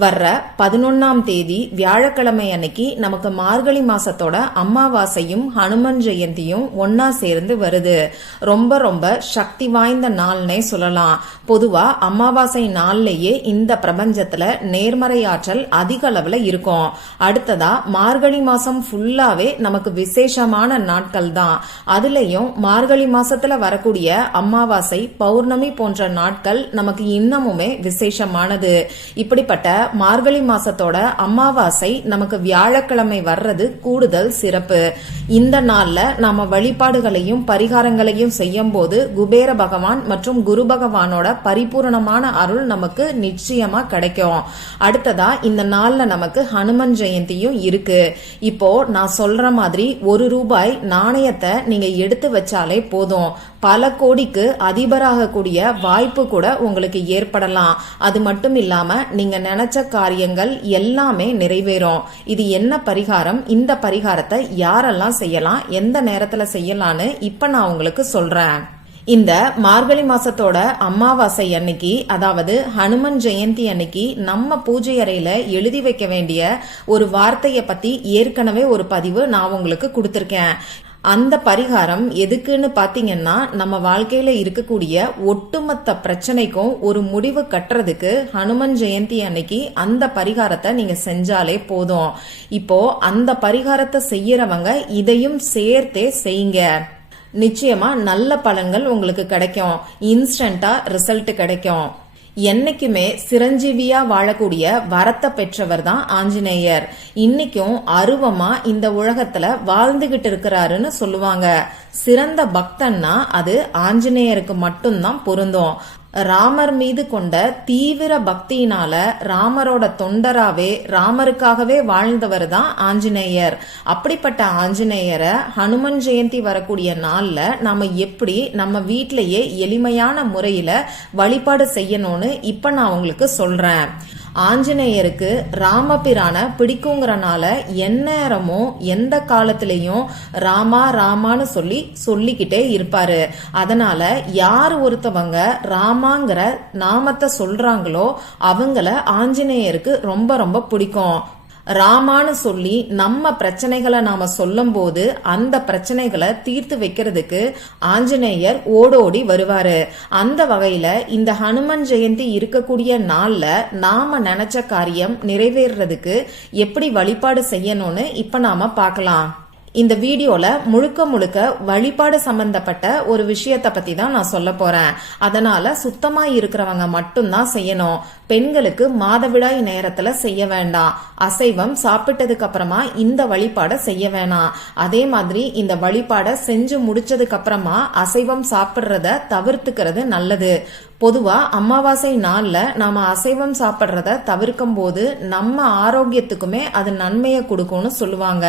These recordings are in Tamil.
வர்ற பதினொன்னாம் தேதி வியாழக்கிழமை அன்னைக்கு நமக்கு மார்கழி மாசத்தோட அமாவாசையும் ஹனுமன் ஜெயந்தியும் ஒன்னா சேர்ந்து வருது. ரொம்ப ரொம்ப சக்தி வாய்ந்த நாள்னே சொல்லலாம். பொதுவா அமாவாசை நாள்லயே இந்த பிரபஞ்சத்துல நேர்மறை ஆற்றல் அதிக அளவுல இருக்கும். அடுத்ததா மார்கழி மாசம் ஃபுல்லாவே நமக்கு விசேஷமான நாட்கள் தான். அதுலயும் மார்கழி மாசத்துல வரக்கூடிய அமாவாசை பௌர்ணமி போன்ற நாட்கள் நமக்கு இன்னமுமே விசேஷமானது. இப்படிப்பட்ட மார்கழி மாசத்தோட அமாவாசை நமக்கு வியாழக்கிழமை வர்றது கூடுதல் சிறப்பு. இந்த நாள்ல நாம வழிபாடுகளையும் பரிகாரங்களையும் செய்யும் போது குபேர பகவான் மற்றும் குரு பகவானோட பரிபூரணமான அருள் நமக்கு நிச்சயமா கிடைக்கும். அடுத்ததா இந்த நாள்ல நமக்கு ஹனுமன் ஜெயந்தியும் இருக்கு. இப்போ நான் சொல்ற மாதிரி ஒரு ரூபாய் நாணயத்தை நீங்க எடுத்து வச்சாலே போதும். பல கோடிக்கு அதிபராகக்கூடிய வாய்ப்பு கூட உங்களுக்கு ஏற்படலாம். அது மட்டும் இல்லாம நீங்க நினைச்ச காரியங்கள் எல்லாமே நிறைவேறும். இது என்ன பரிகாரம்? இந்த பரிகாரத்தை யாரெல்லாம் செய்யலாம்? எந்த நேரத்துல செய்யலாம்னு இப்ப நான் உங்களுக்கு சொல்றேன். இந்த மார்கழி மாசத்தோட அமாவாசை அன்னைக்கு அதாவது ஹனுமன் ஜெயந்தி அன்னைக்கு நம்ம பூஜை அறையில எழுதி வைக்க வேண்டிய ஒரு வார்த்தையை பத்தி ஏற்கனவே ஒரு பதிவு நான் உங்களுக்கு கொடுத்திருக்கேன். அந்த பரிகாரம் எதுக்குன்னு பாத்தீங்கன்னா நம்ம வாழ்க்கையில இருக்கக்கூடிய ஒட்டுமொத்த பிரச்சனைக்கும் ஒரு முடிவு கட்டுறதுக்கு ஹனுமன் ஜெயந்தி அன்னைக்கு அந்த பரிகாரத்தை நீங்க செஞ்சாலே போதும். இப்போ அந்த பரிகாரத்தை செய்யறவங்க இதையும் சேர்த்தே செய்யுங்க. நிச்சயமா நல்ல பலன்கள் உங்களுக்கு கிடைக்கும். இன்ஸ்டன்டா ரிசல்ட் கிடைக்கும். என்னைக்குமே சிரஞ்சீவியா வாழக்கூடிய வரத்தை பெற்றவர் தான் ஆஞ்சநேயர். இன்னைக்கும் அருவமா இந்த உலகத்துல வாழ்ந்துகிட்டு இருக்கிறாருன்னு சொல்லுவாங்க. சிறந்த பக்தன்னா அது ஆஞ்சநேயருக்கு மட்டும்தான் பொருந்தும். ராமர் மீது கொண்ட தீவிர பக்தியினால ராமரோட தொண்டராவே ராமருக்காகவே வாழ்ந்தவர் தான் ஆஞ்சநேயர். அப்படிப்பட்ட ஆஞ்சநேயரை ஹனுமன் ஜெயந்தி வரக்கூடிய நாள்ல நாம எப்படி நம்ம வீட்டிலேயே எளிமையான முறையில வழிபாடு செய்யணும்னு இப்ப நான் உங்களுக்கு சொல்றேன். ஆஞ்சநேயருக்கு ராமபிரான பிடிக்குங்கிறனால எந்நேரமும் எந்த காலத்திலையும் ராமா ராமான்னு சொல்லி சொல்லிக்கிட்டே இருப்பாரு. அதனால யார் ஒருத்தவங்க ராமாங்கிற நாமத்தை சொல்றாங்களோ அவங்கள ஆஞ்சநேயருக்கு ரொம்ப ரொம்ப பிடிக்கும். ராமான்னு சொல்லி நம்ம பிரச்சனைகளை நாம சொல்லும் போது அந்த பிரச்சனைகளை தீர்த்து வைக்கிறதுக்கு ஆஞ்சநேயர் ஓடோடி வருவாரு. அந்த வகையில இந்த ஹனுமன் ஜெயந்தி இருக்கக்கூடிய நாள்ல நாம நினைச்ச காரியம் நிறைவேறதுக்கு எப்படி வழிபாடு செய்யணும்னு இப்ப நாம பார்க்கலாம். இந்த வீடியோல முழுக்க முழுக்க வழிபாடு சம்பந்தப்பட்ட ஒரு விஷயத்த பத்தி தான் நான் சொல்ல போறேன். அதனால சுத்தமா இருக்கிறவங்க மட்டும்தான் செய்யணும். பெண்களுக்கு மாதவிடாய் நேரத்துல செய்ய வேண்டாம். அசைவம் சாப்பிட்டதுக்கு அப்புறமா இந்த வழிபாடை செய்ய வேணாம். அதே மாதிரி இந்த வழிபாடை செஞ்சு முடிச்சதுக்கு அப்புறமா அசைவம் சாப்பிடுறத தவிர்த்துக்கிறது நல்லது. பொதுவா அமாவாசை நாள்ல நாம அசைவம் சாப்பிடுறத தவிர்க்கும் போது நம்ம ஆரோக்கியத்துக்குமே அது நன்மையை கொடுக்கும்னு சொல்லுவாங்க.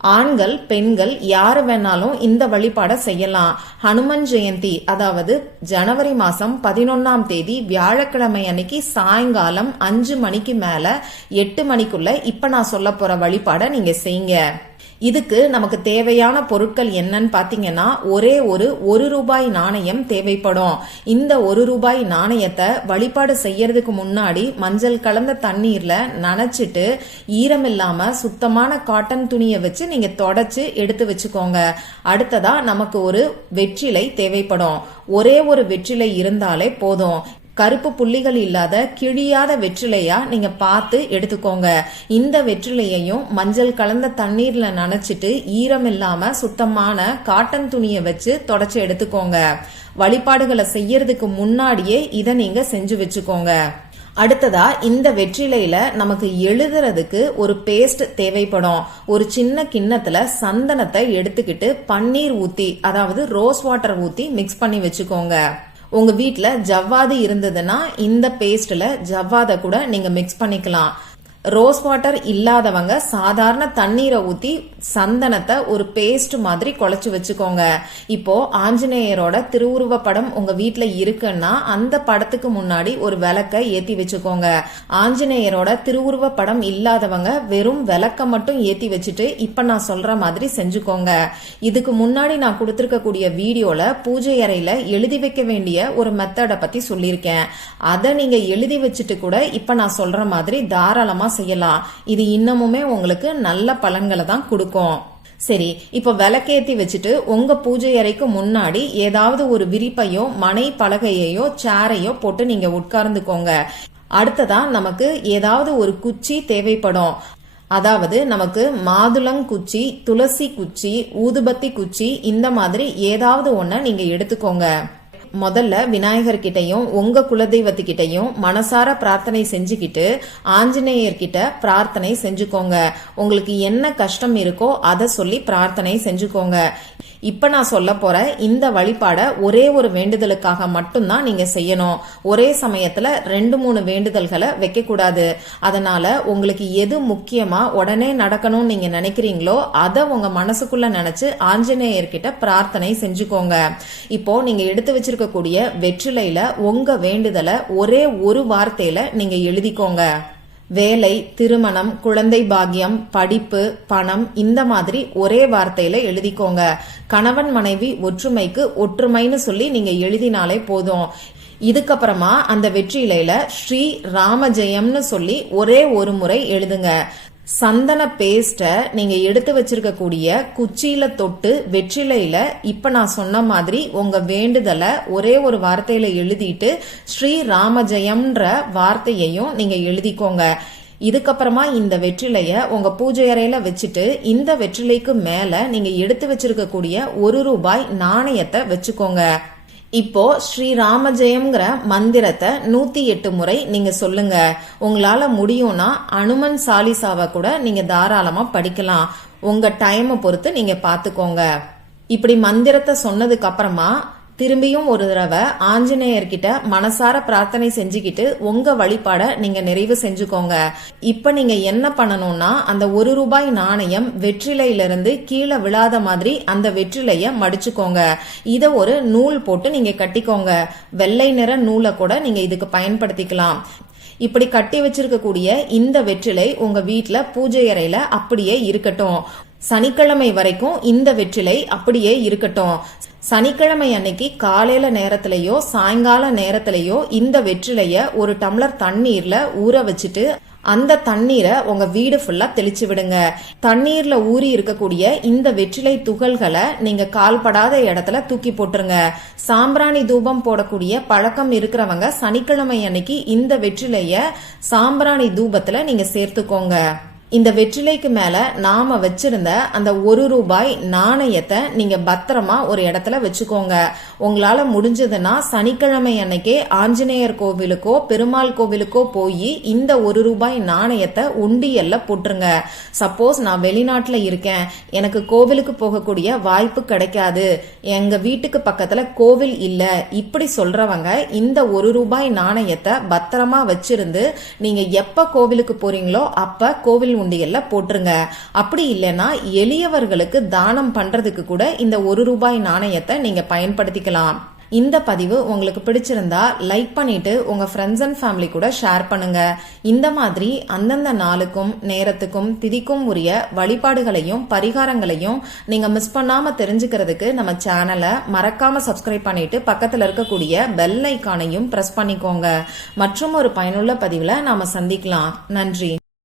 ஆண்கள் பெண்கள் யாரு வேணாலும் இந்த வழிபாட செய்யலாம். ஹனுமன் ஜெயந்தி அதாவது ஜனவரி மாசம் பதினொன்னாம் தேதி வியாழக்கிழமை அன்னைக்கு சாயங்காலம் அஞ்சு மணிக்கு மேல எட்டு மணிக்குள்ள இப்ப நான் சொல்ல போற வழிபாட நீங்க செய்யுங்க. இதுக்கு நமக்கு தேவையான பொருட்கள் என்னன்னு பாத்தீங்கன்னா ஒரே ஒரு ஒரு ரூபாய் நாணயம் தேவைப்படும். இந்த ஒரு ரூபாய் நாணயத்தை வழிபாடு செய்யறதுக்கு முன்னாடி மஞ்சள் கலந்த தண்ணீர்ல நனைச்சிட்டு ஈரம் இல்லாம சுத்தமான காட்டன் துணியை வச்சு நீங்க தொடச்சு எடுத்து வச்சுக்கோங்க. அடுத்ததா நமக்கு ஒரு வெற்றிலை தேவைப்படும். ஒரே ஒரு வெற்றிலை இருந்தாலே போதும். கருப்பு புள்ளிகள் இல்லாத கிழியாத வெற்றிலையா நீங்க பார்த்து எடுத்துக்கோங்க. இந்த வெற்றிலையையும் மஞ்சள் கலந்த தண்ணீர்ல நனைச்சிட்டு ஈரம் இல்லாம சுத்தமான காட்டன் துணியை வச்சு தொடச்சு எடுத்துக்கோங்க. வழிபாடுகளை செய்யறதுக்கு முன்னாடியே இதை நீங்க செஞ்சு வச்சுக்கோங்க. அடுத்ததா இந்த வெற்றிலையில நமக்கு எழுதுறதுக்கு ஒரு பேஸ்ட் தேவைப்படும். ஒரு சின்ன கிண்ணத்துல சந்தனத்தை எடுத்துக்கிட்டு பன்னீர் ஊத்தி அதாவது ரோஸ் வாட்டர் ஊத்தி மிக்ஸ் பண்ணி வச்சுக்கோங்க. உங்க வீட்டில் ஜவ்வாது இருந்ததுன்னா இந்த பேஸ்ட்ல ஜவ்வாத கூட நீங்க மிக்ஸ் பண்ணிக்கலாம். ரோஸ் வாட்டர் இல்லாதவங்க சாதாரண தண்ணீரை ஊத்தி சந்தனத்தை ஒரு பேஸ்ட் மாதிரி குழச்சு வச்சுக்கோங்க. இப்போ ஆஞ்சநேயரோட திருவுருவ படம் உங்க வீட்ல இருக்குன்னா அந்த படத்துக்கு முன்னாடி ஒரு விளக்க ஏத்தி வச்சுக்கோங்க. ஆஞ்சநேயரோட திருவுருவ படம் இல்லாதவங்க வெறும் விளக்க மட்டும் ஏத்தி வச்சுட்டு இப்ப நான் சொல்ற மாதிரி செஞ்சுக்கோங்க. இதுக்கு முன்னாடி நான் கொடுத்துருக்கக்கூடிய வீடியோல பூஜை அறையில எழுதி வைக்க வேண்டிய ஒரு மெத்தடை பத்தி சொல்லியிருக்கேன். அதை நீங்க எழுதி வச்சுட்டு கூட இப்ப நான் சொல்ற மாதிரி தாராளமா செய்யலாம். இது இன்னமுமே உங்களுக்கு நல்ல பலன்களை தான் கொடுக்கும். சரி இப்போ விளக்கேத்தி வச்சுட்டு உங்க பூஜை அறைக்கு முன்னாடி ஏதாவது ஒரு விரிப்பையோ மனை பலகையையோ சேரையோ போட்டு நீங்க உட்கார்ந்துக்கோங்க. அடுத்ததா நமக்கு ஏதாவது ஒரு குச்சி தேவைப்படும். அதாவது நமக்கு மாதுளங்குச்சி துளசி குச்சி ஊதுபத்தி குச்சி இந்த மாதிரி ஏதாவது ஒன்ன நீங்க எடுத்துக்கோங்க. முதல்ல விநாயகர்கிட்டையும் உங்க குலதெய்வத்துக்கிட்டையும் மனசார பிரார்த்தனை செஞ்சுக்கிட்டு ஆஞ்சநேயர்கிட்ட பிரார்த்தனை செஞ்சுக்கோங்க. உங்களுக்கு என்ன கஷ்டம் இருக்கோ அதை சொல்லி பிரார்த்தனை செஞ்சுக்கோங்க. இப்ப நான் சொல்ல போற இந்த வழிபாட ஒரே ஒரு வேண்டுதலுக்காக மட்டும்தான் நீங்க செய்யணும். ஒரே சமயத்துல ரெண்டு மூணு வேண்டுதல்களை வைக்க கூடாது. அதனால உங்களுக்கு எது முக்கியமா உடனே நடக்கணும்னு நீங்க நினைக்கிறீங்களோ அதை உங்க மனசுக்குள்ள நினைச்சு ஆஞ்சநேயர்கிட்ட பிரார்த்தனை செஞ்சுக்கோங்க. இப்போ நீங்க எடுத்து வச்சிருக்கக்கூடிய வெற்றிலையில உங்க வேண்டுதலை ஒரே ஒரு வார்த்தையில நீங்க எழுதிக்கோங்க. வேலை திருமணம் குழந்தை பாக்கியம் படிப்பு பணம் இந்த மாதிரி ஒரே வார்த்தையில எழுதிக்கோங்க. கணவன் மனைவி ஒற்றுமைக்கு ஒற்றுமைன்னு சொல்லி நீங்க எழுதினாலே போதும். இதுக்கப்புறமா அந்த வெற்றிலையில ஸ்ரீ ராமஜெயம்னு சொல்லி ஒரே ஒரு முறை எழுதுங்க. சந்தன பேஸ்ட்டை நீங்கள் எடுத்து வச்சிருக்கக்கூடிய குச்சியில் தொட்டு வெற்றிலையில் இப்போ நான் சொன்ன மாதிரி உங்கள் வேண்டுதலை ஒரே ஒரு வார்த்தையில் எழுதிட்டு ஸ்ரீ ராமஜயம்ன்ற வார்த்தையையும் நீங்கள் எழுதிக்கோங்க. இதுக்கப்புறமா இந்த வெற்றிலைய உங்க பூஜை அறையில வச்சுட்டு இந்த வெற்றிலைக்கு மேல நீங்க எடுத்து வச்சிருக்கக்கூடிய ஒரு ரூபாய் நாணயத்தை வச்சுக்கோங்க. இப்போ ஸ்ரீ ராமஜெயம்ங்கிற மந்திரத்தை நூத்தி எட்டு முறை நீங்க சொல்லுங்க. உங்களால முடியும்னா அனுமன் சாலிசாவை கூட நீங்க தாராளமா படிக்கலாம். உங்க டைமை பொறுத்து நீங்க பாத்துக்கோங்க. இப்படி மந்திரத்தை சொன்னதுக்கு அப்புறமா திரும்பியும் ஒரு தடவை ஆஞ்சநேயர்கிட்ட மனசார பிரார்த்தனை செஞ்சுக்கிட்டு உங்க வழிபாட நீங்க நிறைவு செஞ்சுக்கோங்க. இப்ப நீங்க என்ன பண்ணணும்னா அந்த ஒரு ரூபாய் நாணயம் வெற்றிலையிலிருந்து கீழே விழாத மாதிரி அந்த வெற்றிலைய மடிச்சுக்கோங்க. இத ஒரு நூல் போட்டு நீங்க கட்டிக்கோங்க. வெள்ளை நிற நூலை கூட நீங்க இதுக்கு பயன்படுத்திக்கலாம். இப்படி கட்டி வச்சிருக்கக்கூடிய இந்த வெற்றிலை உங்க வீட்டுல பூஜை அறையில அப்படியே இருக்கட்டும். சனிக்கிழமை வரைக்கும் இந்த வெற்றிலை அப்படியே இருக்கட்டும். சனிக்கிழமை அன்னைக்கு காலையில நேரத்திலயோ சாயங்கால நேரத்திலயோ இந்த வெற்றிலைய ஒரு டம்ளர் தண்ணீர்ல ஊற வச்சுட்டு அந்த தண்ணீரை உங்க வீடு ஃபுல்லா தெளிச்சு விடுங்க. தண்ணீர்ல ஊறி இருக்கக்கூடிய இந்த வெற்றிலை துகள்களை நீங்க கால்படாத இடத்துல தூக்கி போட்டுருங்க. சாம்பிராணி தூபம் போடக்கூடிய பழக்கம் இருக்கிறவங்க சனிக்கிழமை அன்னைக்கு இந்த வெற்றிலைய சாம்பிராணி தூபத்துல நீங்க சேர்த்துக்கோங்க. இந்த வெற்றிலைக்கு மேல நாம வச்சிருந்த அந்த ஒரு ரூபாய் நாணயத்தை நீங்க பத்திரமா ஒரு இடத்துல வச்சுக்கோங்க. உங்களால முடிஞ்சதுன்னா சனிக்கிழமை அன்னைக்கே ஆஞ்சநேயர் கோவிலுக்கோ பெருமாள் கோவிலுக்கோ போய் இந்த ஒரு ரூபாய் நாணயத்தை உண்டியல்ல போட்டுருங்க. சப்போஸ் நான் வெளிநாட்டுல இருக்கேன். எனக்கு கோவிலுக்கு போகக்கூடிய வாய்ப்பு கிடைக்காது. எங்க வீட்டுக்கு பக்கத்துல கோவில் இல்ல. இப்படி சொல்றவங்க இந்த ஒரு ரூபாய் நாணயத்தை பத்திரமா வச்சிருந்து நீங்க எப்ப கோவிலுக்கு போறீங்களோ அப்ப கோவில் உண்டியல்ல போட்டுருங்க. அப்படி இல்லைன்னா எளியவர்களுக்கு தானம் பண்றதுக்கு கூட இந்த ஒரு ரூபாய் நாணயத்தை நீங்க பயன்படுத்திக்கலாம். இந்த பதிவு உங்களுக்கு பிடிச்சிருந்தா லைக் பண்ணிட்டு உங்க ஃப்ரெண்ட்ஸ் அண்ட் ஃபேமிலி கூட ஷேர் பண்ணுங்க. இந்த மாதிரி அந்தந்த நாளுக்கும் நேரத்துக்கும் திதிக்கும் உரிய வழிபாடுகளையும் பரிகாரங்களையும் நீங்க மிஸ் பண்ணாம தெரிஞ்சுக்கிறதுக்கு நம்ம சேனலை மறக்காம சப்ஸ்கிரைப் பண்ணிட்டு பக்கத்துல இருக்கக்கூடிய பெல் ஐக்கானையும் பிரஸ் பண்ணிக்கோங்க. மற்றும் ஒரு பயனுள்ள பதிவுல நாம சந்திக்கலாம். நன்றி.